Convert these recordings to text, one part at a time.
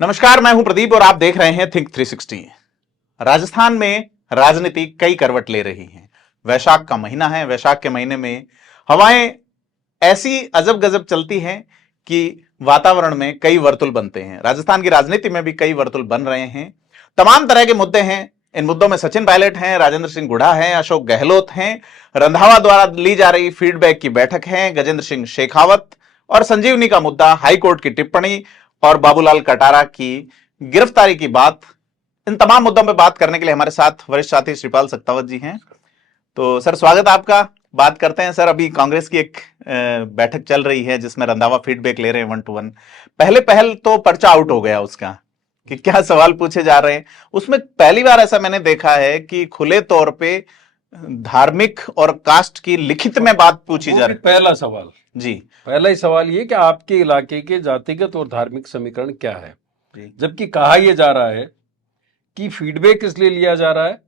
नमस्कार, मैं हूं प्रदीप और आप देख रहे हैं थिंक 360। राजस्थान में राजनीति कई करवट ले रही है। वैशाख का महीना है। वैशाख के महीने में हवाएं ऐसी अजब गजब चलती हैं कि वातावरण में कई वर्तुल बनते हैं। राजस्थान की राजनीति में भी कई वर्तुल बन रहे हैं। तमाम तरह के मुद्दे हैं। इन मुद्दों में सचिन पायलट हैं, राजेंद्र सिंह गुढ़ा हैं, अशोक गहलोत हैं, रंधावा द्वारा ली जा रही फीडबैक की बैठक है, गजेंद्र सिंह शेखावत और संजीवनी का मुद्दा, हाईकोर्ट की टिप्पणी और बाबूलाल कटारा की गिरफ्तारी की बात। इन तमाम मुद्दों पर बात करने के लिए हमारे साथ वरिष्ठ साथी श्रीपाल सक्तावत जी हैं। तो सर, स्वागत है आपका। बात करते हैं सर, अभी कांग्रेस की एक बैठक चल रही है जिसमें रंधावा फीडबैक ले रहे हैं 1 to 1। पहल तो पर्चा आउट हो गया उसका कि क्या सवाल पूछे जा रहे हैं। उसमें पहली बार ऐसा मैंने देखा है कि खुले तौर पे धार्मिक और कास्ट की लिखित में बात पूछी जा रही है। पहला सवाल जी, पहला ही सवाल ये कि आपके इलाके के जातिगत और धार्मिक समीकरण क्या है, जबकि कहा यह जा रहा है कि फीडबैक इसलिए लिया जा रहा है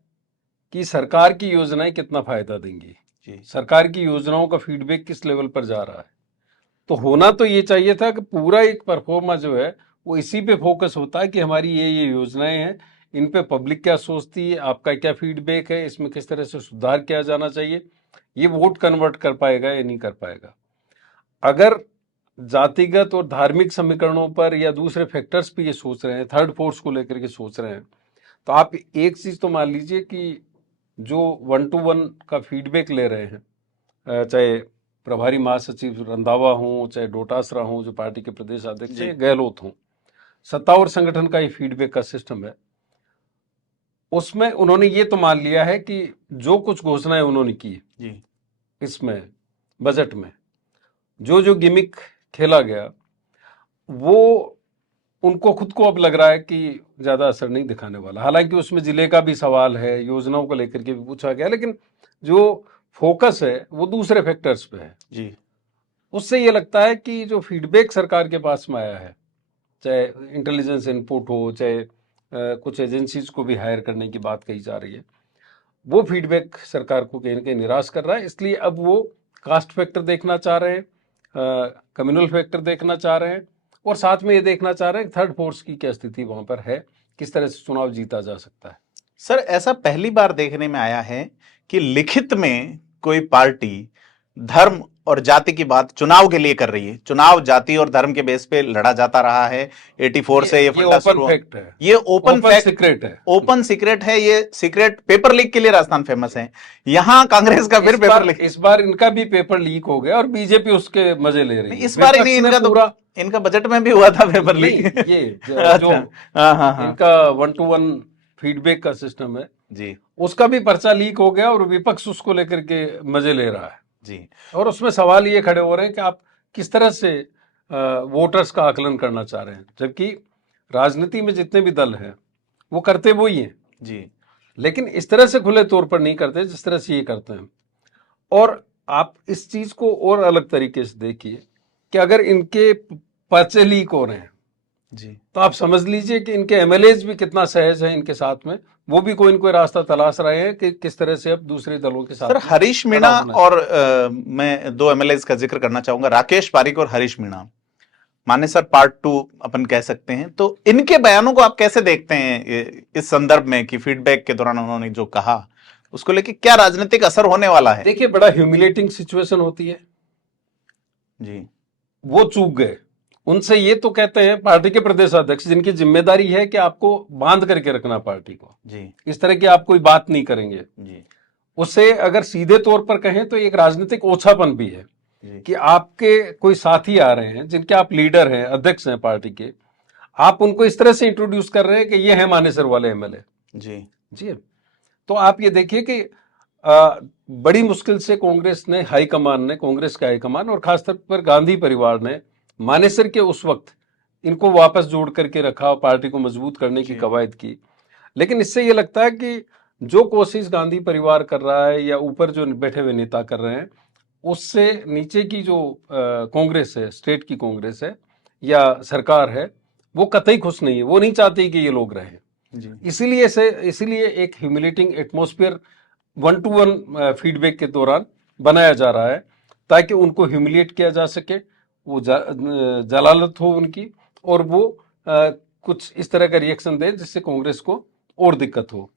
कि सरकार की योजनाएं कितना फायदा देंगी, सरकार की योजनाओं का फीडबैक किस लेवल पर जा रहा है। तो होना तो ये चाहिए था कि पूरा एक परफॉर्मा जो है वो इसी पे फोकस होता है कि हमारी ये योजनाएं हैं, इन पे पब्लिक क्या सोचती है, आपका क्या फीडबैक है, इसमें किस तरह से सुधार किया जाना चाहिए। ये वोट कन्वर्ट कर पाएगा या नहीं कर पाएगा। अगर जातिगत और धार्मिक समीकरणों पर या दूसरे फैक्टर्स पे ये सोच रहे हैं, थर्ड फोर्स को लेकर के सोच रहे हैं, तो आप एक चीज तो मान लीजिए कि जो 1 to 1 का फीडबैक ले रहे हैं, चाहे प्रभारी महासचिव रंधावा हों, चाहे डोटासरा हों जो पार्टी के प्रदेश अध्यक्ष हैं, गहलोत हों, सत्ता और संगठन का ये फीडबैक का सिस्टम है। उसमें उन्होंने ये तो मान लिया है कि जो कुछ घोषणाएं उन्होंने की इसमें बजट में जो जो गिमिक खेला गया, वो उनको खुद को अब लग रहा है कि ज्यादा असर नहीं दिखाने वाला। हालांकि उसमें जिले का भी सवाल है, योजनाओं को लेकर के भी पूछा गया, लेकिन जो फोकस है वो दूसरे फैक्टर्स पे है जी। उससे ये लगता है कि जो फीडबैक सरकार के पास में आया है, चाहे इंटेलिजेंस इनपुट हो, चाहे कुछ एजेंसीज को भी हायर करने की बात कही जा रही है, वो फीडबैक सरकार को कहीं ना कहीं निराश कर रहा है। इसलिए अब वो कास्ट फैक्टर देखना चाह रहे हैं, कम्युनल फैक्टर देखना चाह रहे हैं, और साथ में ये देखना चाह रहे हैं थर्ड फोर्स की क्या स्थिति वहां पर है, किस तरह से चुनाव जीता जा सकता है। सर, ऐसा पहली बार देखने में आया है कि लिखित में कोई पार्टी धर्म और जाति की बात चुनाव के लिए कर रही है। चुनाव जाति और धर्म के बेस पे लड़ा जाता रहा है 84 से। ये ओपन फैक्ट है, ये ओपन सीक्रेट है, ओपन सीक्रेट है। ये सीक्रेट पेपर लीक के लिए राजस्थान फेमस है। यहाँ कांग्रेस का फिर पेपर लीक, इस बार इनका भी पेपर लीक हो गया और बीजेपी उसके मजे ले रही है। इस बार इनका तो पूरा इनका बजट में भी हुआ था पेपर लीक। ये जो इनका 1 to 1 फीडबैक का सिस्टम है जी, उसका भी पर्चा लीक हो गया और विपक्ष उसको लेकर के मजे ले रहा है जी। और उसमें सवाल ये खड़े हो रहे हैं कि आप किस तरह से वोटर्स का आकलन करना चाह रहे हैं, जबकि राजनीति में जितने भी दल हैं वो करते वो ही हैं जी, लेकिन इस तरह से खुले तौर पर नहीं करते जिस तरह से ये करते हैं। और आप इस चीज को और अलग तरीके से देखिए कि अगर इनके पर्चे लीक हो रहे हैं जी, तो आप समझ लीजिए कि इनके एमएलएज भी कितना सहज है इनके साथ में, वो भी कोई न कोई रास्ता तलाश रहे हैं कि किस तरह से अब दूसरे दलों के साथ। सर, हरीश मीणा और मैं 2 एमएलएज का जिक्र करना चाहूंगा, राकेश पारिक और हरीश मीणा, माने सर पार्ट 2 अपन कह सकते हैं। तो इनके बयानों को आप कैसे देखते हैं इस संदर्भ में कि फीडबैक के दौरान उन्होंने जो कहा उसको लेके क्या राजनीतिक असर होने वाला है? देखिए, बड़ा ह्यूमिलेटिंग सिचुएशन होती है जी। वो चूक गए, उनसे ये तो कहते हैं पार्टी के प्रदेश अध्यक्ष, जिनकी जिम्मेदारी है कि आपको बांध करके रखना पार्टी को जी, इस तरह की आप कोई बात नहीं करेंगे जी। उससे अगर सीधे तौर पर कहें तो एक राजनीतिक ओछापन भी है कि आपके कोई साथी आ रहे हैं जिनके आप लीडर हैं, अध्यक्ष हैं पार्टी के, आप उनको इस तरह से इंट्रोड्यूस कर रहे हैं कि ये है मानेसर वाले एमएलए जी जी। तो आप ये देखिए कि बड़ी मुश्किल से कांग्रेस ने हाईकमान ने, कांग्रेस का हाईकमान और खासतौर पर गांधी परिवार ने मानेसर के उस वक्त इनको वापस जोड़ करके रखा, पार्टी को मजबूत करने की कवायद की। लेकिन इससे ये लगता है कि जो कोशिश गांधी परिवार कर रहा है या ऊपर जो बैठे हुए नेता कर रहे हैं, उससे नीचे की जो कांग्रेस है, स्टेट की कांग्रेस है या सरकार है, वो कतई खुश नहीं है। वो नहीं चाहती कि ये लोग रहें, इसीलिए एक ह्यूमिलेटिंग एटमॉस्फेयर 1 to 1 फीडबैक के दौरान बनाया जा रहा है ताकि उनको ह्यूमिलेट किया जा सके, वो जलालत हो उनकी, और वो कुछ इस तरह का रिएक्शन दे जिससे कांग्रेस को और दिक्कत हो।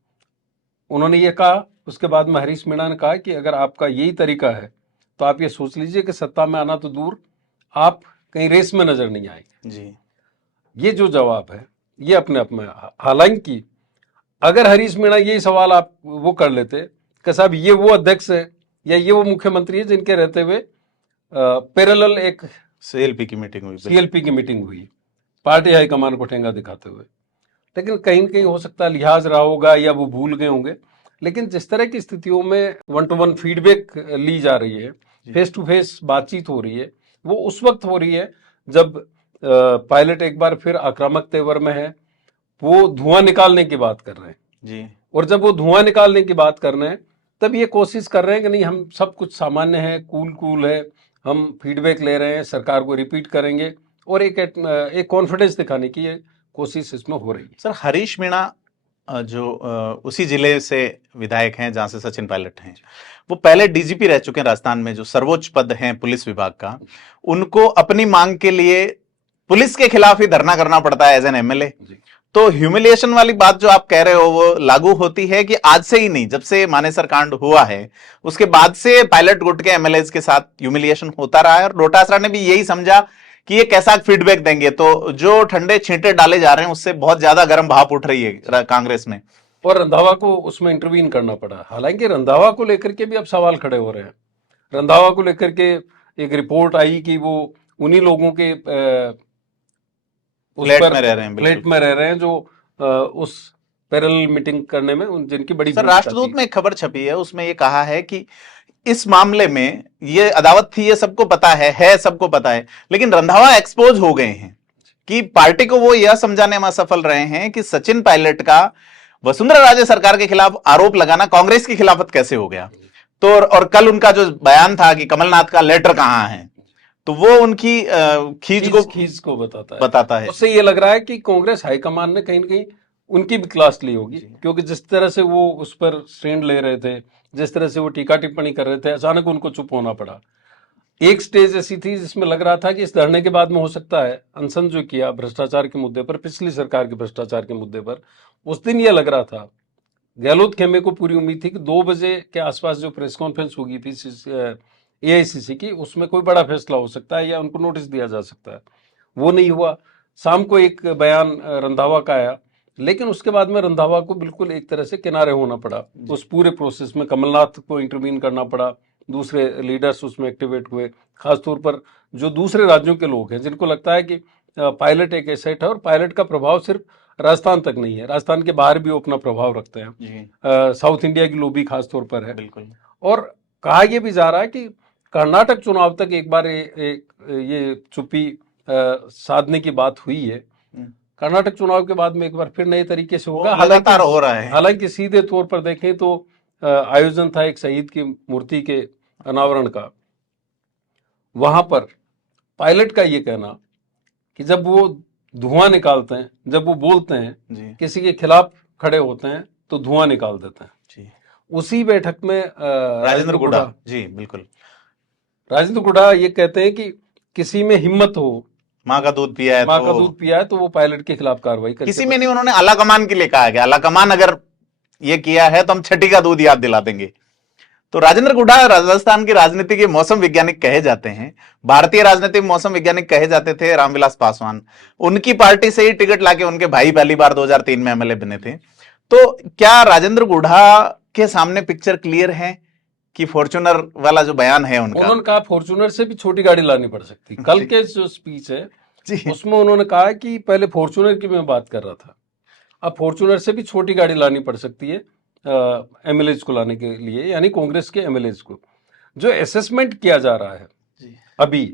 उन्होंने ये कहा, उसके बाद में हरीश मीणा ने कहा कि अगर आपका यही तरीका है तो आप ये सोच लीजिए कि सत्ता में आना तो दूर, आप कहीं रेस में नजर नहीं आएंगे जी। ये जो जवाब है ये अपने आप में, हालांकि अगर हरीश मीणा यही सवाल आप वो कर लेते कि साहब ये वो अध्यक्ष है या ये वो मुख्यमंत्री है जिनके रहते हुए पैरेलल एक सीएलपी की मीटिंग हुई, सीएलपी की मीटिंग हुई पार्टी हाईकमान को ठेंगा दिखाते हुए, लेकिन कहीं न कहीं हो सकता है लिहाज रहा होगा या वो भूल गए होंगे। लेकिन जिस तरह की स्थितियों में 1-to-1 फीडबैक ली जा रही है, फेस टू फेस बातचीत हो रही है, वो उस वक्त हो रही है जब पायलट एक बार फिर आक्रामक तेवर में है, वो धुआं निकालने की बात कर रहे हैं जी। और जब वो धुआं निकालने की बात कर रहे हैं तब ये कोशिश कर रहे हैं कि नहीं हम सब कुछ सामान्य है, कूल है, हम फीडबैक ले रहे हैं, सरकार को रिपीट करेंगे और एक कॉन्फिडेंस दिखाने की ये कोशिश इसमें हो रही है। सर, हरीश मीणा जो उसी जिले से विधायक हैं जहां से सचिन पायलट हैं, वो पहले डीजीपी रह चुके हैं राजस्थान में, जो सर्वोच्च पद है पुलिस विभाग का। उनको अपनी मांग के लिए पुलिस के खिलाफ ही धरना करना पड़ता है एज एन एमएलए। तो ह्यूमिलिएशन वाली बात जो आप कह रहे हो वो लागू होती है कि आज से ही नहीं, जब से मानेसर कांड हुआ है उसके बाद से पायलट गुट के एमएलए के साथ ह्यूमिलिएशन होता रहा है, और डोटासरा ने भी यही समझा कि ये कैसा फीडबैक देंगे, तो जो ठंडे छींटे डाले जा रहे हैं उससे बहुत ज्यादा गर्म भाप उठ रही है कांग्रेस में, और रंधावा को उसमें इंटरवीन करना पड़ा। हालांकि रंधावा को लेकर के भी अब सवाल खड़े हो रहे हैं। रंधावा को लेकर के एक रिपोर्ट आई कि वो उन्हीं लोगों के फ्लैट में रह रहे हैं, फ्लैट में रह रहे हैं जो उस पैरेलल मीटिंग करने में जिनकी बड़ी सर राष्ट्रदूत में एक खबर छपी है, उसमें ये कहा है कि इस मामले में ये अदावत थी, ये सबको पता है सबको पता है, लेकिन रंधावा एक्सपोज हो गए हैं कि पार्टी को वो यह समझाने में असफल रहे हैं कि सचिन पायलट का वसुंधरा राजे सरकार के खिलाफ आरोप लगाना कांग्रेस की खिलाफत कैसे हो गया। तो और कल उनका जो बयान था कि कमलनाथ का लेटर कहां है, तो वो उनकी खींच को बताता है। उससे ये लग रहा है कि कांग्रेस हाईकमान ने कहीं ना कहीं उनकी भी क्लास ली होगी, क्योंकि जिस तरह से वो उस पर स्टैंड ले रहे थे, जिस तरह से वो टीका टिप्पणी कर रहे थे, अचानक उनको चुप होना पड़ा। एक स्टेज ऐसी थी जिसमें लग रहा था कि इस धरने के बाद में हो सकता है अनशन जो किया भ्रष्टाचार के मुद्दे पर, पिछली सरकार के भ्रष्टाचार के मुद्दे पर, उस दिन यह लग रहा था, गहलोत खेमे को पूरी उम्मीद थी कि 2 बजे के आसपास जो प्रेस कॉन्फ्रेंस होगी थी एआईसीसी की, उसमें कोई बड़ा फैसला हो सकता है या उनको नोटिस दिया जा सकता है। वो नहीं हुआ। शाम को एक बयान रंधावा का आया, लेकिन उसके बाद में रंधावा को बिल्कुल एक तरह से किनारे होना पड़ा उस पूरे प्रोसेस में। कमलनाथ को इंटरवीन करना पड़ा, दूसरे लीडर्स उसमें एक्टिवेट हुए, खासतौर पर जो दूसरे राज्यों के लोग हैं जिनको लगता है कि पायलट एक एसेट है और पायलट का प्रभाव सिर्फ राजस्थान तक नहीं है, राजस्थान के बाहर भी वो अपना प्रभाव रखते हैं। साउथ इंडिया की लोबी खासतौर पर है। बिल्कुल। और कहा यह भी जा रहा है कि कर्नाटक चुनाव तक एक बार ये चुप्पी साधने की बात हुई है। कर्नाटक चुनाव के बाद में एक बार फिर नए तरीके से होगा, लगातार हो रहा है। हालांकि सीधे तौर पर देखें तो आयोजन था एक शहीद की मूर्ति के अनावरण का। वहां पर पायलट का ये कहना कि जब वो धुआं निकालते हैं, जब वो बोलते हैं, किसी के खिलाफ खड़े होते हैं तो धुआं निकाल देते हैं जी। उसी बैठक में राजेंद्र गुड़ा जी, बिल्कुल, राजेंद्र गुड़ा ये कहते हैं कि किसी में हिम्मत हो, माँ का दूध पिया है तो वो पायलट के खिलाफ कार्रवाई करे। किसी में नहीं, उन्होंने आला कमान के लिए कहा गया, आला कमान अगर ये किया है तो हम छठी का दूध याद दिला देंगे। तो राजेंद्र गुड़ा राजस्थान की राजनीति के मौसम वैज्ञानिक कहे जाते हैं। भारतीय राजनीति में मौसम वैज्ञानिक कहे जाते थे रामविलास पासवान, उनकी पार्टी से ही टिकट लाके उनके भाई पहली बार 2003 में एमएलए बने थे। तो क्या राजेंद्र गुड़ा के सामने पिक्चर क्लियर है कि फॉर्च्यूनर वाला जो बयान है उन्होंने कहा फॉर्च्यूनर से भी छोटी गाड़ी लानी पड़ सकती। कल के जो स्पीच है उसमें उन्होंने कहा कि पहले फॉर्च्यूनर की मैं बात कर रहा था, अब फॉर्च्यूनर से भी छोटी गाड़ी लानी पड़ सकती है एमएलएज को लाने के लिए, यानी कांग्रेस के एमएलएज को। जो असेसमेंट किया जा रहा है अभी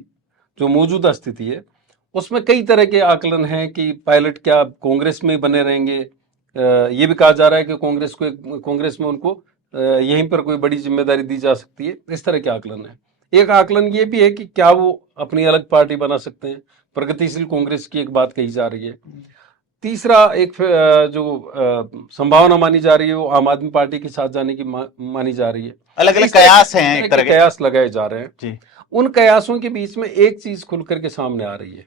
जो मौजूदा स्थिति है उसमें कई तरह के आकलन हैं कि पायलट क्या कांग्रेस में बने रहेंगे। ये भी कहा जा रहा है कि कांग्रेस में उनको यहीं पर कोई बड़ी जिम्मेदारी दी जा सकती है। इस तरह के आकलन है। एक आकलन ये भी है कि क्या वो अपनी अलग पार्टी बना सकते हैं, प्रगतिशील कांग्रेस की एक बात कही जा रही है। तीसरा एक जो संभावना मानी जा रही है वो आम आदमी पार्टी के साथ जाने की मानी जा रही है। अलग अलग कयास हैं, एक तरह के कयास लगाए जा रहे हैं जी। उन कयासों के बीच में एक चीज खुल करके सामने आ रही है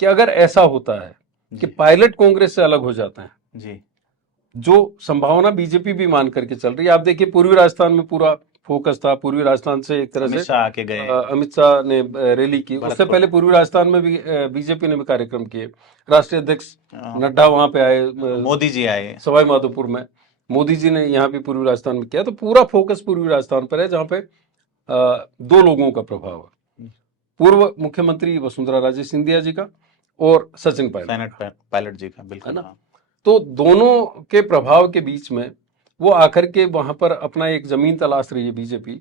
कि अगर ऐसा होता है कि पायलट कांग्रेस से अलग हो जाते हैं, जी, जो संभावना बीजेपी भी मान करके चल रही है। आप देखिए पूर्वी राजस्थान में पूरा फोकस था, पूर्वी राजस्थान से एक तरह अमित से शाह आके गए, अमित शाह ने रैली की। उससे भरतपुर। पहले पूर्वी राजस्थान में भी बीजेपी ने भी कार्यक्रम किए। राष्ट्रीय अध्यक्ष नड्डा वहां पे आए, मोदी जी आए, सवाई माधोपुर में मोदी जी ने यहाँ भी पूर्वी राजस्थान में किया। तो पूरा फोकस पूर्वी राजस्थान पर है, जहाँ पे दो लोगों का प्रभाव है, पूर्व मुख्यमंत्री वसुंधरा राजे सिंधिया जी का और सचिन पायलट जी का, है बिल्कुल। ना। तो दोनों के प्रभाव के बीच में वो आकर के वहां पर अपना एक जमीन तलाश रही है बीजेपी,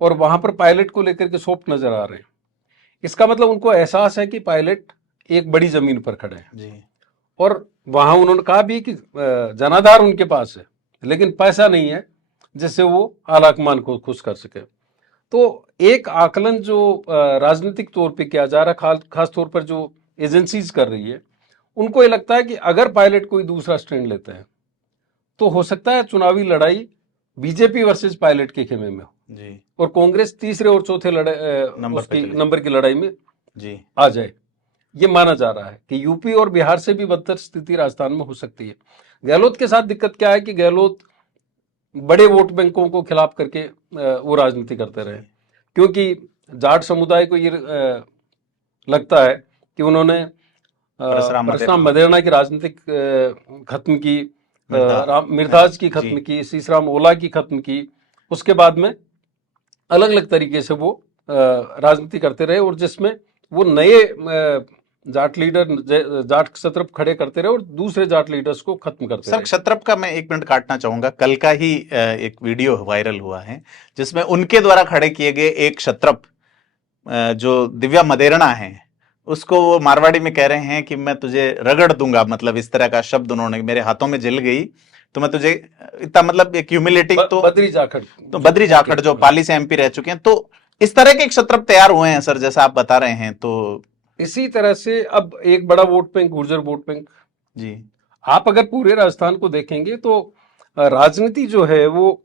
और वहां पर पायलट को लेकर के सॉफ्ट नजर आ रहे हैं। इसका मतलब उनको एहसास है कि पायलट एक बड़ी जमीन पर खड़े हैं जी, और वहां उन्होंने कहा भी कि जनाधार उनके पास है, लेकिन पैसा नहीं है जिससे वो आलाकमान को खुश कर सके। तो एक आकलन जो राजनीतिक तौर पे किया जा रहा है, खास तौर पर जो एजेंसीज कर रही है, उनको ये लगता है कि अगर पायलट कोई दूसरा स्टैंड लेते हैं तो हो सकता है चुनावी लड़ाई बीजेपी वर्सेस पायलट के खेमे में हो जी, और कांग्रेस तीसरे और चौथे नंबर की लड़ाई में जी, आ जाए। ये माना जा रहा है कि यूपी और बिहार से भी बदतर स्थिति राजस्थान में हो सकती है। गहलोत के साथ दिक्कत क्या है कि गहलोत बड़े वोट बैंकों को खिलाफ करके वो राजनीति करते रहे, क्योंकि जाट समुदाय को ये लगता है कि उन्होंने परशुराम मदेरणा की राजनीतिक खत्म की, मिर्धाज की खत्म की, सीसराम ओला की खत्म की। उसके बाद में अलग अलग तरीके से वो राजनीति करते रहे और जिसमें वो नए जाट लीडर, जाट क्षत्रप खड़े करते रहे और दूसरे जाट लीडर्स को खत्म करते रहे। सर, क्षत्रप का मैं 1 मिनट काटना चाहूंगा। कल का ही एक वीडियो वायरल हुआ है जिसमें उनके द्वारा खड़े किए गए एक क्षत्रप जो दिव्या मदेरणा है, उसको वो मारवाड़ी में कह रहे हैं कि मैं तुझे रगड़ दूंगा, मतलब इस तरह का शब्द उन्होंने, मेरे हाथों में जल गई तो मैं तुझे, इतना मतलब एक ह्यूमिलेटिंग। तो बद्री जाखड़ जो पाली से एमपी रह चुके हैं, तो इस तरह के क्षत्रप तैयार हुए हैं सर, जैसा आप बता रहे हैं। तो इसी तरह से अब एक बड़ा vote bank Gurjar vote bank जी, आप अगर पूरे राजस्थान को देखेंगे तो राजनीति जो है वो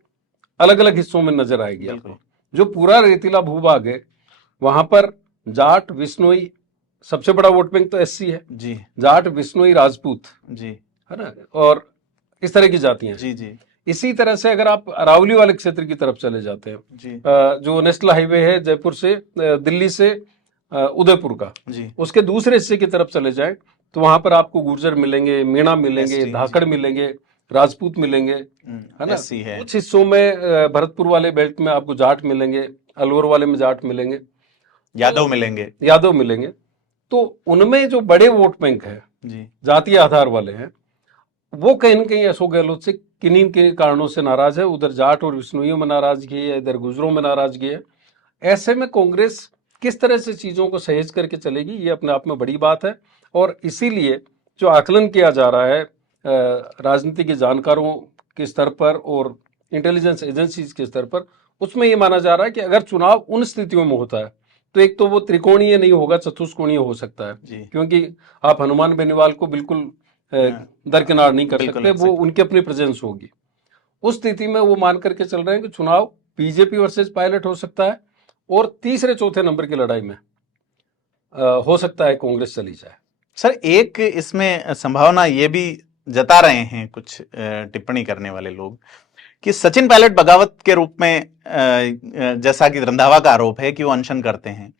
अलग अलग हिस्सों में नजर आएगी आपको। जो पूरा रेतीला भूभाग है वहां पर जाट, विश्नोई, सबसे बड़ा वोट बैंक तो एससी है जी, जाट, विश्नोई, राजपूत जी, है ना, और इस तरह की जातियां जी, जी। इसी तरह से अगर आप अरावली वाले क्षेत्र की तरफ चले जाते हैं जी, जो नेशनल हाईवे है जयपुर से दिल्ली से उदयपुर का, जी, उसके दूसरे हिस्से की तरफ चले जाएं तो वहां पर आपको गुर्जर मिलेंगे, मीणा मिलेंगे, धाकड़ मिलेंगे, राजपूत मिलेंगे, है ना। कुछ हिस्सों में भरतपुर वाले बेल्ट में आपको जाट मिलेंगे, अलवर वाले में जाट मिलेंगे, यादव मिलेंगे। तो उनमें जो बड़े वोट बैंक है जातीय आधार वाले हैं, वो कहीं न कहीं अशोक गहलोत से किन्हीं कारणों से नाराज है। उधर जाट और विश्नोइयों में नाराजगी है, इधर गुजरों में नाराजगी है। ऐसे में कांग्रेस किस तरह से चीजों को सहेज करके चलेगी, ये अपने आप में बड़ी बात है। और इसीलिए जो आकलन किया जा रहा है राजनीति के जानकारों के स्तर पर और इंटेलिजेंस एजेंसीज के स्तर पर, उसमें ये माना जा रहा है कि अगर चुनाव उन स्थितियों में होता है तो एक तो वो त्रिकोणीय नहीं होगा, चतुष्कोणीय हो सकता है, क्योंकि आप हनुमान बेनीवाल को बिल्कुल दरकिनार नहीं कर सकते, वो उनकी अपनी प्रेजेंस होगी। उस स्थिति में वो मान करके चल रहे हैं कि चुनाव बीजेपी वर्सेस पायलट हो सकता है और तीसरे चौथे नंबर की लड़ाई में हो सकता है कांग्रेस चली जाए। सर, एक इसमें संभावना ये भी जता रहे हैं कुछ टिप्पणी करने वाले लोग कि सचिन पायलट बगावत के रूप में, जैसा कि रंधावा का आरोप है कि वो अनशन करते हैं,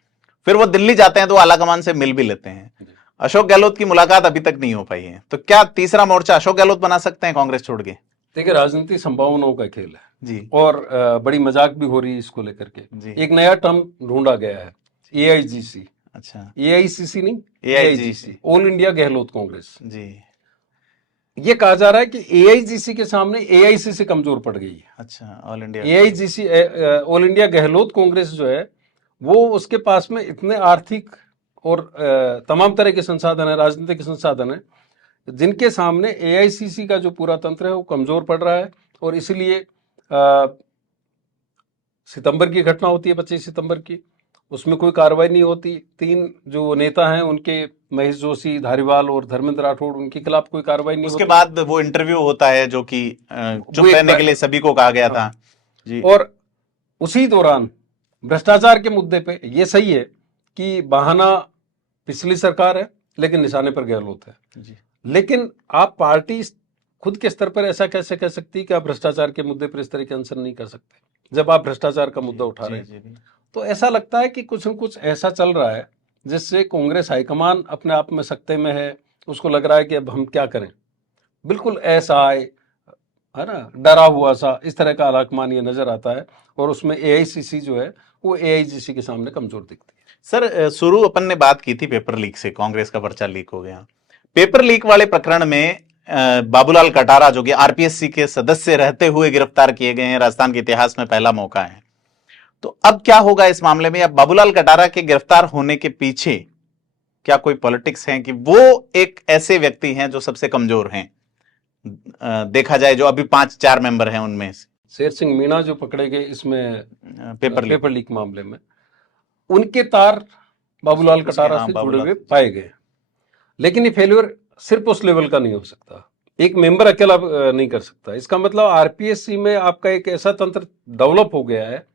फिर वो दिल्ली जाते हैं तो आलाकमान से मिल भी लेते हैं। अशोक गहलोत की मुलाकात अभी तक नहीं हो पाई है, तो क्या तीसरा मोर्चा अशोक गहलोत बना सकते हैं कांग्रेस छोड़ के? देखिए, राजनीति संभावनाओं का खेल है जी, और बड़ी मजाक भी हो रही है इसको लेकर के। एक नया टर्म ढूंढा गया है, AIGC। अच्छा, AICC नहीं, AIGC, all India Gehlot Congress ji. ये कहा जा रहा है कि AIGC के सामने AICC कमजोर पड़ गई है। अच्छा, all India AIGC, all India Gehlot Congress जो है वो, उसके पास में इतने आर्थिक और तमाम तरह के संसाधन है, राजनीतिक संसाधन है, जिनके सामने AICC का जो पूरा तंत्र है वो कमजोर पड़ रहा है। और इसलिए सितंबर की घटना होती है 25 सितंबर की, उसमें कोई कार्रवाई नहीं होती। 3 जो नेता हैं उनके, महेश जोशी, धारीवाल और धर्मेंद्र राठौड़, उनके खिलाफ कोई कार्रवाई नहीं होती। उसके बाद वो इंटरव्यू होता है जो कि चुप रहने के लिए सभी को कहा गया था जी। और उसी दौरान भ्रष्टाचार के मुद्दे पे, ये सही है कि बहाना पिछली सरकार है लेकिन निशाने पर गहलोत है। जी लेकिन आप पार्टी खुद के स्तर पर ऐसा कैसे कह सकती है कि आप भ्रष्टाचार के मुद्दे पर इस तरह के आंसर नहीं कर सकते जब आप भ्रष्टाचार का मुद्दा उठा रहे हैं? तो ऐसा लगता है कि कुछ न कुछ ऐसा चल रहा है जिससे कांग्रेस हाईकमान अपने आप में सकते में है, उसको लग रहा है कि अब हम क्या करें। बिल्कुल ऐसा है ना, डरा हुआ सा इस तरह का आलाकमान ये नजर आता है, और उसमें एआईसीसी जो है वो एआईजीसी के सामने कमजोर दिखती है। सर, शुरू अपन ने बात की थी पेपर लीक से, कांग्रेस का पर्चा लीक हो गया। पेपर लीक वाले प्रकरण में बाबूलाल कटारा जो कि आरपीएससी के सदस्य रहते हुए गिरफ्तार किए गए हैं, राजस्थान के इतिहास में पहला मौका है। तो अब क्या होगा इस मामले में? अब बाबूलाल कटारा के गिरफ्तार होने के पीछे क्या कोई पॉलिटिक्स है कि वो एक ऐसे व्यक्ति हैं जो सबसे कमजोर हैं, देखा जाए जो अभी 5-4 मेंबर हैं उनमें से? शेर सिंह मीणा जो पकड़े गए इसमें पेपर लीक मामले में, उनके तार बाबूलाल कटारा से जुड़े हुए पाए गए। लेकिन ये फेल्योर सिर्फ उस लेवल का नहीं हो सकता, एक मेंबर अकेला नहीं कर सकता। इसका मतलब आरपीएससी में आपका एक ऐसा तंत्र डेवलप हो गया है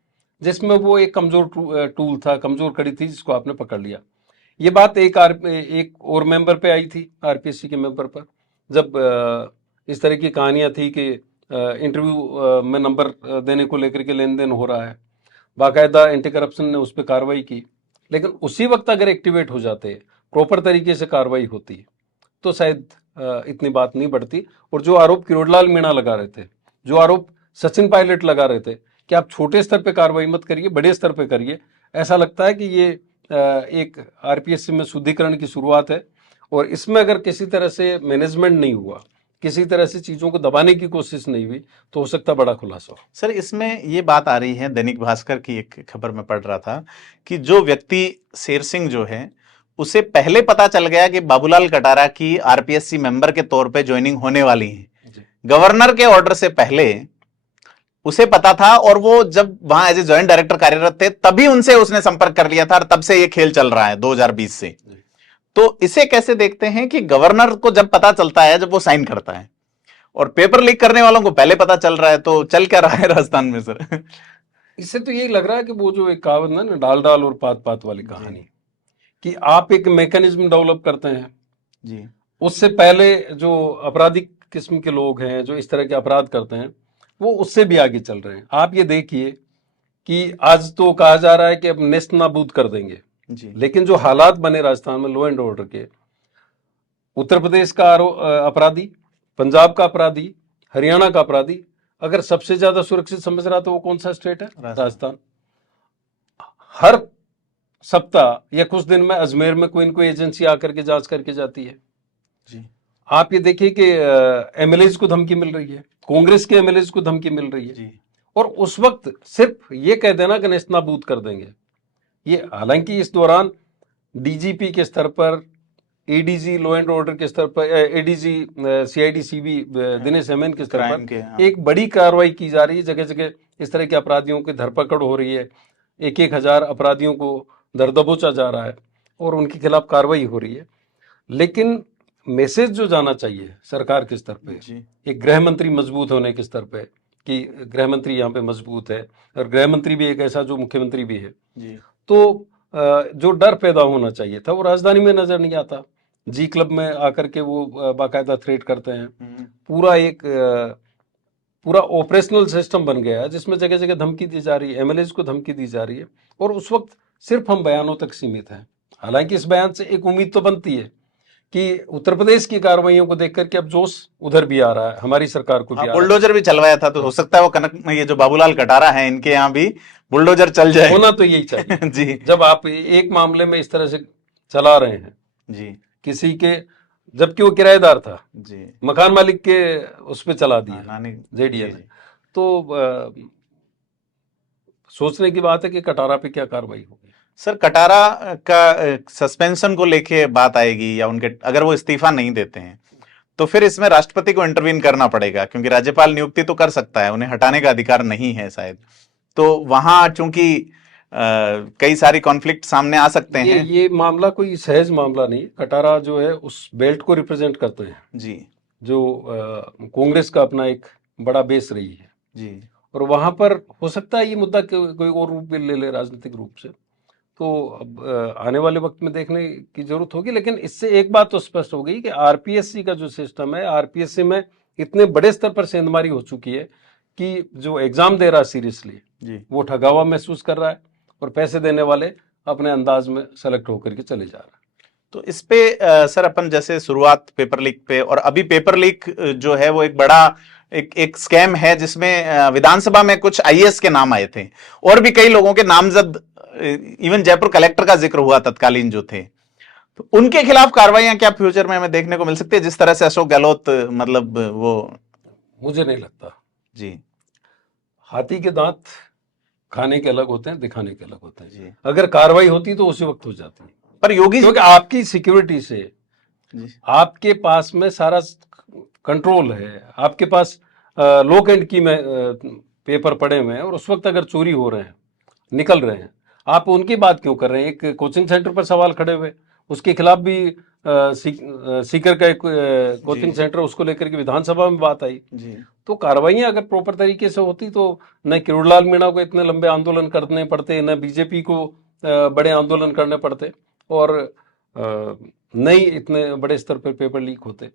जिसमें वो एक कमजोर टूल था, कमजोर कड़ी थी, जिसको आपने पकड़ लिया। ये बात एक और मेंबर पे आई थी, आरपीएससी के मेंबर पर, जब इस तरह की कहानियां थी कि इंटरव्यू में नंबर देने को लेकर के लेन देन हो रहा है, बाकायदा एंटी करप्शन ने उस पर कार्रवाई की। लेकिन उसी वक्त अगर एक्टिवेट हो जाते, प्रॉपर तरीके से कार्रवाई होती, तो शायद इतनी बात नहीं बढ़ती। और जो आरोप किरोड़लाल मीणा लगा रहे थे, जो आरोप सचिन पायलट लगा रहे थे कि आप छोटे स्तर पे कार्रवाई मत करिए, बड़े स्तर पे करिए, ऐसा लगता है कि ये एक आरपीएससी में शुद्धिकरण की शुरुआत है। और इसमें अगर किसी तरह से मैनेजमेंट नहीं हुआ, किसी तरह से चीजों को दबाने की कोशिश नहीं हुई, तो हो सकता बड़ा खुलासा हो। सर, इसमें ये बात आ रही है, दैनिक भास्कर की एक खबर में पढ़ रहा था कि जो व्यक्ति शेर सिंह जो है, उसे पहले पता चल गया कि बाबूलाल कटारा की आरपीएससी मेंबर के तौर पे ज्वाइनिंग होने वाली है। गवर्नर के ऑर्डर से पहले उसे पता था, और वो जब वहां एज ए ज्वाइंट डायरेक्टर कार्यरत थे तभी उनसे उसने संपर्क कर लिया था, और तब से ये खेल चल रहा है 2020 से। तो इसे कैसे देखते हैं कि गवर्नर को जब पता चलता है, जब वो साइन करता है, और पेपर लीक करने वालों को पहले पता चल रहा है, तो चल क्या रहा है राजस्थान में सर? इससे तो यही लग रहा है कि वो जो एक कहावत है ना, डाल डाल और पात पात वाली कहानी, कि आप एक मैकेनिज्म डेवलप करते हैं जी, उससे पहले जो आपराधिक किस्म के लोग हैं, जो इस तरह के अपराध करते हैं, वो उससे भी आगे चल रहे हैं। आप ये देखिए कि आज तो कहा जा रहा है कि अब नेस्त नाबूद कर देंगे जी, लेकिन जो हालात बने राजस्थान में लॉ एंड ऑर्डर के, उत्तर प्रदेश का अपराधी, पंजाब का अपराधी, हरियाणा का अपराधी, अगर सबसे ज्यादा सुरक्षित समझ रहा तो वो कौन सा स्टेट है? राजस्थान। हर सप्ताह या कुछ दिन में अजमेर में कोई न कोई एजेंसी आकर के जांच करके जाती है जी। आप ये देखिए कि एमएलएज को धमकी मिल रही है, कांग्रेस के एमएलएज को धमकी मिल रही है जी। और उस वक्त सिर्फ ये कह देना कि नेस्तनाबूद कर देंगे, ये हालांकि इस दौरान डीजीपी के स्तर पर, एडीजी लॉ एंड ऑर्डर के स्तर पर, एडीजी सीआईडी सीबी दिनेश हेमन के स्तर पर एक बड़ी कार्रवाई की जा रही है। जगह जगह इस तरह के अपराधियों की धरपकड़ हो रही है, 1,000 अपराधियों को दर दबोचा जा रहा है और उनके खिलाफ कार्रवाई हो रही है। लेकिन मैसेज जो जाना चाहिए सरकार के स्तर पे, एक गृह मंत्री मजबूत होने के स्तर पे, कि गृह मंत्री यहाँ पे मजबूत है, और गृह मंत्री भी एक ऐसा जो मुख्यमंत्री भी है जी। तो जो डर पैदा होना चाहिए था वो राजधानी में नजर नहीं आता। जी क्लब में आकर के वो बाकायदा थ्रेट करते हैं, पूरा ऑपरेशनल सिस्टम बन गया है जिसमें जगह जगह धमकी दी जा रही है, एमएलएज को धमकी दी जा रही है, और उस वक्त सिर्फ हम बयानों तक सीमित हैं। हालांकि इस बयान से एक उम्मीद तो बनती है कि उत्तर प्रदेश की कार्रवाइयों को देख करके अब जोश उधर भी आ रहा है, हमारी सरकार को भी। बुलडोजर भी चलवाया था, तो हो सकता है वो कनक में ये जो बाबूलाल कटारा है इनके यहाँ भी बुलडोजर चल जाए। होना तो यही चाहिए जी। जब आप एक मामले में इस तरह से चला रहे हैं जी, किसी के, जबकि वो किराएदार था जी, मकान मालिक के उस पर चला दिया जेडीए ने, तो सोचने की बात है कि कटारा पे क्या कार्रवाई होगी। सर, कटारा का सस्पेंशन को लेके बात आएगी, या उनके अगर वो इस्तीफा नहीं देते हैं तो फिर इसमें राष्ट्रपति को इंटरवीन करना पड़ेगा, क्योंकि राज्यपाल नियुक्ति तो कर सकता है, उन्हें हटाने का अधिकार नहीं है शायद। तो वहां चूंकि कई सारी कॉन्फ्लिक्ट सामने आ सकते हैं। ये मामला कोई सहज मामला नहीं। कटारा जो है उस बेल्ट को रिप्रेजेंट करते हैं जी, जो कांग्रेस का अपना एक बड़ा बेस रही है जी, और वहां पर हो सकता है ये मुद्दा कोई और रूप भी ले ले राजनीतिक रूप से। तो अब आने वाले वक्त में देखने की जरूरत होगी। लेकिन इससे एक बात तो स्पष्ट हो गई कि आरपीएससी का जो सिस्टम है, आरपीएससी में इतने बड़े स्तर पर सेंधमारी हो चुकी है कि जो एग्जाम दे रहा है सीरियसली जी वो ठगावा महसूस कर रहा है, और पैसे देने वाले अपने अंदाज में सेलेक्ट होकर के चले जा रहे हैं। तो इस पे सर अपन जैसे शुरुआत पेपर लीक पे, और अभी पेपर लीक जो है वो एक बड़ा एक स्कैम है जिसमें विधानसभा में कुछ आईएएस के नाम आए थे और भी कई लोगों के नामजद, इवन जयपुर कलेक्टर का जिक्र हुआ तत्कालीन जो थे, तो उनके खिलाफ कार्रवाइयां क्या फ्यूचर में हमें देखने को मिल सकती है, जिस तरह से अशोक गहलोत मतलब वो? मुझे नहीं लगता जी। हाथी के दांत खाने के अलग होते हैं, दिखाने के अलग होते हैं जी। अगर कार्रवाई होती तो उसी वक्त हो जाती, पर योगी, क्योंकि आपकी सिक्योरिटी से जी, आपके पास में सारा कंट्रोल है, आपके पास लॉक एंड की में पेपर पड़े हुए हैं, और उस वक्त अगर चोरी हो रहे हैं, निकल रहे हैं, आप उनकी बात क्यों कर रहे हैं? एक कोचिंग सेंटर पर सवाल खड़े हुए, उसके खिलाफ भी सीकर का एक कोचिंग सेंटर, उसको लेकर के विधानसभा में बात आई। जी। तो कार्रवाइयां अगर प्रॉपर तरीके से होती तो न किरोड़लाल मीणा को इतने लंबे आंदोलन करने पड़ते, न बीजेपी को बड़े आंदोलन करने पड़ते, और न ही इतने बड़े स्तर पर पेपर लीक होते।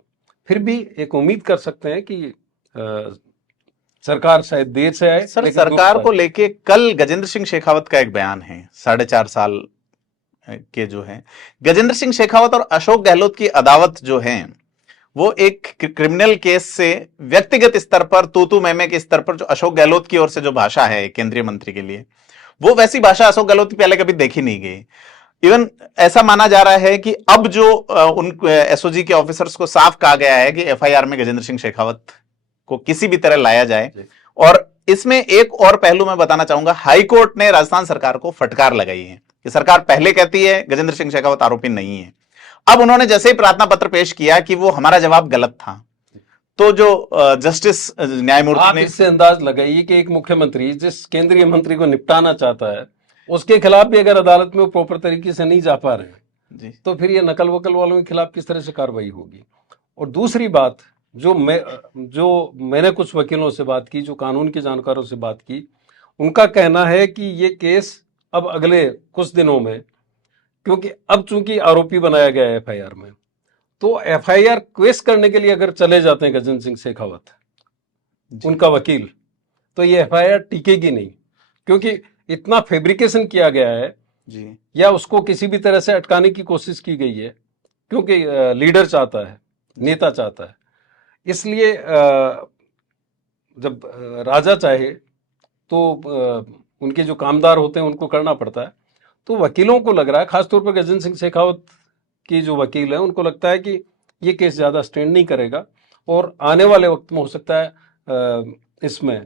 फिर भी एक उम्मीद कर सकते हैं कि सरकार शायद देर से आए। सर, सरकार को लेके कल गजेंद्र सिंह शेखावत का एक बयान है, 4.5 साल के जो है गजेंद्र सिंह शेखावत और अशोक गहलोत की अदावत जो है वो एक क्रिमिनल केस से व्यक्तिगत स्तर पर, तू मैं के स्तर पर जो अशोक गहलोत की ओर से जो भाषा है केंद्रीय मंत्री के लिए, वो वैसी भाषा अशोक गहलोत की पहले कभी देखी नहीं गई। इवन ऐसा माना जा रहा है कि अब जो उन एसओजी के ऑफिसर्स को साफ कहा गया है कि एफआईआर में गजेंद्र सिंह शेखावत को किसी भी तरह लाया जाए। और इसमें एक और पहलू मैं बताना चाहूंगा, हाईकोर्ट ने राजस्थान सरकार को फटकार लगाई है कि सरकार पहले कहती है गजेंद्र सिंह शेखावत आरोपी नहीं है, अब उन्होंने जैसे ही प्रार्थना पत्र पेश किया कि वो हमारा जवाब गलत था, तो जो जस्टिस न्यायमूर्ति ने, इससे अंदाज लगाइए कि एक मुख्यमंत्री जिस केंद्रीय मंत्री को निपटाना चाहता है उसके खिलाफ भी अगर अदालत में वो प्रॉपर तरीके से नहीं जा पा रहे हैं तो फिर ये नकल वकल वालों के खिलाफ किस तरह से कार्रवाई होगी। और दूसरी बात जो मैंने कुछ वकीलों से बात की, जो कानून के जानकारों से बात की, उनका कहना है कि ये केस अब अगले कुछ दिनों में, क्योंकि अब चूंकि आरोपी बनाया गया है एफआईआर में, तो एफआईआर क्वेश करने के लिए अगर चले जाते हैं गजेंद्र सिंह शेखावत, उनका वकील, तो ये एफआईआर टिकेगी नहीं, क्योंकि इतना फैब्रिकेशन किया गया है जी, या उसको किसी भी तरह से अटकाने की कोशिश की गई है, क्योंकि लीडर चाहता है, नेता चाहता है। इसलिए जब राजा चाहे तो उनके जो कामदार होते हैं उनको करना पड़ता है। तो वकीलों को लग रहा है, खासतौर पर गजेंद्र सिंह शेखावत की जो वकील है उनको लगता है कि ये केस ज़्यादा स्टैंड नहीं करेगा, और आने वाले वक्त में हो सकता है इसमें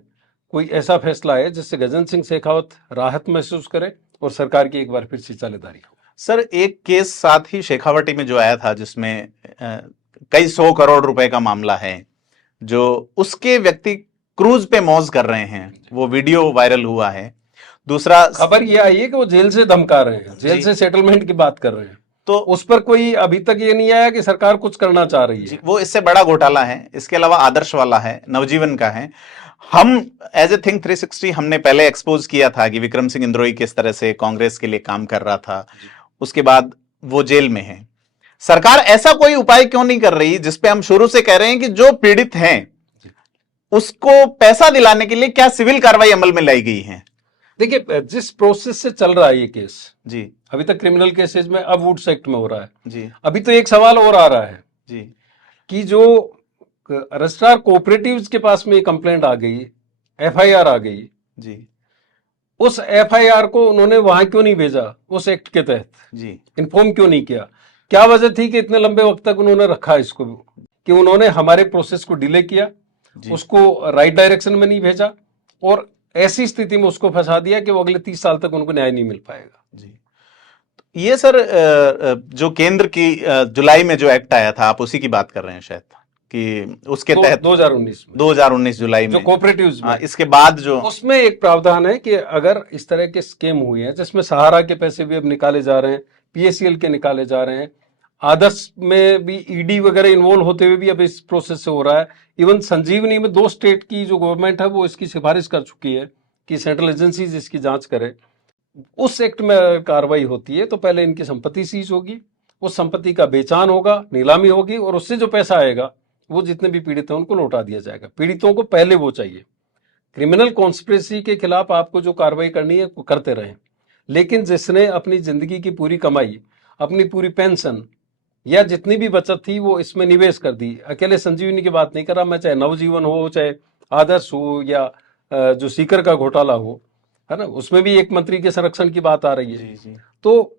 कोई ऐसा फैसला है जिससे गजेंद्र सिंह शेखावत राहत महसूस करे और सरकार की एक बार फिर से चालेदारी हो। सर, एक केस साथ ही शेखावटी में जो आया था जिसमें कई 100 करोड़ रुपए का मामला है, जो उसके व्यक्ति क्रूज पे मौज कर रहे हैं, वो वीडियो वायरल हुआ है। दूसरा खबर ये आई है कि वो जेल से धमका रहे हैं, जेल से सेटलमेंट की बात कर रहे हैं, तो उस पर कोई अभी तक ये नहीं आया कि सरकार कुछ करना चाह रही है। वो इससे बड़ा घोटाला है। इसके अलावा आदर्श वाला है, नवजीवन का है। हम एज ए थिंक 360 हमने पहले एक्सपोज किया था कि विक्रम सिंह इंद्रोई किस तरह से कांग्रेस के लिए काम कर रहा था, उसके बाद वो जेल में है। सरकार ऐसा कोई उपाय क्यों नहीं कर रही जिसपे हम शुरू से कह रहे हैं कि जो पीड़ित हैं उसको पैसा दिलाने के लिए क्या सिविल कार्रवाई अमल में लाई गई है? देखिए, जिस प्रोसेस से चल रहा है ये केस जी, अभी तक क्रिमिनल केसेस में, अब वुड्स एक्ट में हो रहा है जी, अभी तो एक सवाल और आ रहा है जी, कि जो रजिस्ट्रार कोऑपरेटिव्स के पास में कंप्लेंट आ गई, एफआईआर आ गई जी, उस एफआईआर को उन्होंने वहां क्यों नहीं भेजा? उस एक्ट के तहत जी, इन्फॉर्म क्यों नहीं किया? क्या वजह थी कि इतने लंबे वक्त तक उन्होंने रखा इसको, कि उन्होंने हमारे प्रोसेस को डिले किया, उसको राइट डायरेक्शन में नहीं भेजा, और ऐसी स्थिति में उसको फंसा दिया कि वो अगले 30 साल तक उनको न्याय नहीं मिल पाएगा। जी। ये सर जो केंद्र की जुलाई में जो एक्ट आया था, आप उसी की बात कर रहे हैं शायद, कि उसके तहत 2019 जुलाई में जो कोऑपरेटिव्स में, इसके बाद जो उसमें एक प्रावधान है कि अगर इस तरह के स्कैम हुए हैं जिसमें सहारा के पैसे भी अब निकाले जा रहे हैं, पीएससीएल के निकाले जा रहे हैं, आदर्श में भी ईडी वगैरह इन्वॉल्व होते हुए भी अब इस प्रोसेस से हो रहा है। इवन संजीवनी में 2 स्टेट की जो गवर्नमेंट है वो इसकी सिफारिश कर चुकी है कि सेंट्रल एजेंसीज इसकी जांच करे। उस एक्ट में कार्रवाई होती है तो पहले इनकी संपत्ति सीज होगी, उस संपत्ति का बेचान होगा, नीलामी होगी, और उससे जो पैसा आएगा वो जितने भी पीड़ित हैं उनको लौटा दिया जाएगा। पीड़ितों को पहले वो चाहिए। क्रिमिनल कॉन्स्पिरेसी के खिलाफ आपको जो कार्रवाई करनी है वो करते रहें, लेकिन जिसने अपनी जिंदगी की पूरी कमाई, अपनी पूरी पेंशन या जितनी भी बचत थी वो इसमें निवेश कर दी, अकेले संजीवनी की बात नहीं कर रहा मैं, चाहे नवजीवन हो, चाहे आदर्श हो, या जो सीकर का घोटाला हो, है ना, उसमें भी एक मंत्री के संरक्षण की बात आ रही है। जी। तो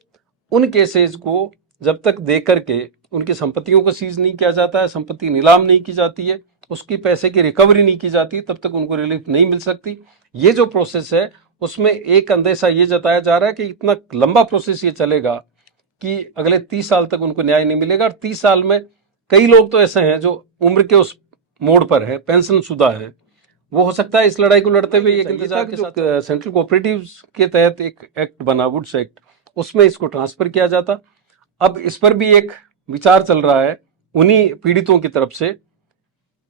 उन केसेस को जब तक दे करके उनकी संपत्तियों को सीज नहीं किया जाता है, संपत्ति नीलाम नहीं की जाती है, उसकी पैसे की रिकवरी नहीं की जाती, तब तक उनको रिलीफ नहीं मिल सकती। ये जो प्रोसेस है उसमें एक अंदेशा ये जताया जा रहा है कि इतना लंबा प्रोसेस ये चलेगा कि अगले 30 साल तक उनको न्याय नहीं मिलेगा। और 30 साल में कई लोग तो ऐसे हैं जो उम्र के उस मोड़ पर है, पेंशन शुदा है, वो हो सकता है इस लड़ाई को लड़ते हुए एक इंतजार के साथ सेंट्रल कोऑपरेटिव्स के तहत एक एक्ट बना, वुड्स एक्ट, उसमें इसको ट्रांसफर किया जाता। अब इस पर भी एक विचार चल रहा है उन्हीं पीड़ितों की तरफ से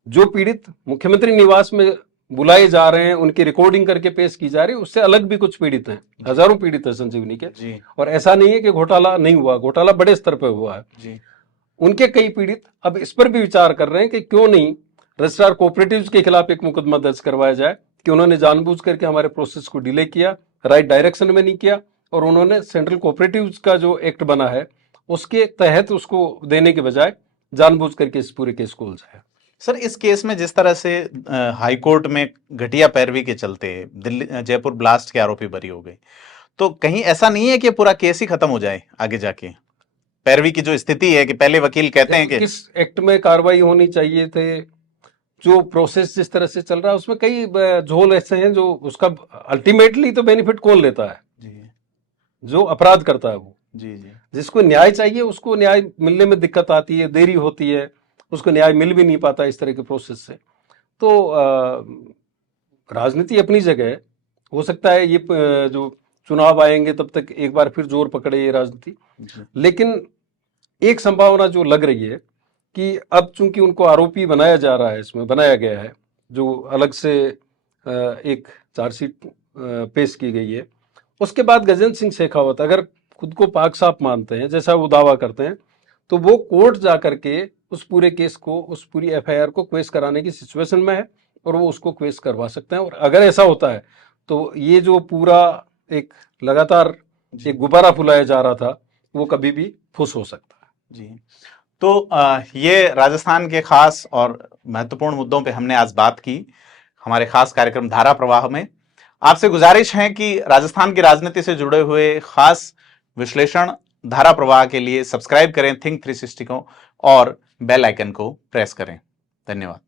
जो पीड़ित मुख्यमंत्री निवास में बुलाए जा रहे हैं, उनकी रिकॉर्डिंग करके पेश की जा रही है, उससे अलग भी कुछ पीड़ित हैं, हजारों पीड़ित है संजीवनी के जी। और ऐसा नहीं है कि घोटाला नहीं हुआ, घोटाला बड़े स्तर पर हुआ है जी। उनके कई पीड़ित अब इस पर भी विचार कर रहे हैं कि क्यों नहीं रजिस्ट्रार कोऑपरेटिव्स के खिलाफ एक मुकदमा दर्ज करवाया जाए कि उन्होंने जानबूझ करके हमारे प्रोसेस को डिले किया, राइट डायरेक्शन में नहीं किया, और उन्होंने सेंट्रल कोऑपरेटिव्स का जो एक्ट बना है उसके तहत उसको देने के बजाय जानबूझ करके इस पूरे केस को उलझाया। सर, इस केस में जिस तरह से हाई कोर्ट में घटिया पैरवी के चलते दिल्ली जयपुर ब्लास्ट के आरोपी बरी हो गए, तो कहीं ऐसा नहीं है कि पूरा केस ही खत्म हो जाए आगे जाके? पैरवी की जो स्थिति है कि पहले वकील कहते हैं कि किस एक्ट में कार्रवाई होनी चाहिए थे, जो प्रोसेस जिस तरह से चल रहा है उसमें कई झोल ऐसे हैं जो उसका अल्टीमेटली तो बेनिफिट कौन लेता है? जी। जो अपराध करता है वो। जी। जी। जिसको न्याय चाहिए उसको न्याय मिलने में दिक्कत आती है, देरी होती है, उसको न्याय मिल भी नहीं पाता इस तरह के प्रोसेस से। तो राजनीति अपनी जगह है, हो सकता है ये जो चुनाव आएंगे तब तक एक बार फिर जोर पकड़े ये राजनीति, लेकिन एक संभावना जो लग रही है कि अब चूंकि उनको आरोपी बनाया जा रहा है, इसमें बनाया गया है, जो अलग से एक चार्जशीट पेश की गई है, उसके बाद गजेंद्र सिंह शेखावत अगर खुद को पाक साफ मानते हैं जैसा वो दावा करते हैं, तो वो कोर्ट जा करके उस पूरे केस को, उस पूरी एफआईआर को क्वेश कराने की सिचुएशन में है और वो उसको क्वेश करवा सकते हैं। और अगर ऐसा होता है तो ये जो पूरा एक लगातार एक गुब्बारा फुलाया जा रहा था वो कभी भी फुस हो सकता है। जी। तो ये राजस्थान के खास और महत्वपूर्ण मुद्दों पे हमने आज बात की हमारे खास कार्यक्रम धारा प्रवाह में। आपसे गुजारिश है कि राजस्थान की राजनीति से जुड़े हुए खास विश्लेषण धारा प्रवाह के लिए सब्सक्राइब करें थिंक 360 को और बेल आइकन को प्रेस करें। धन्यवाद।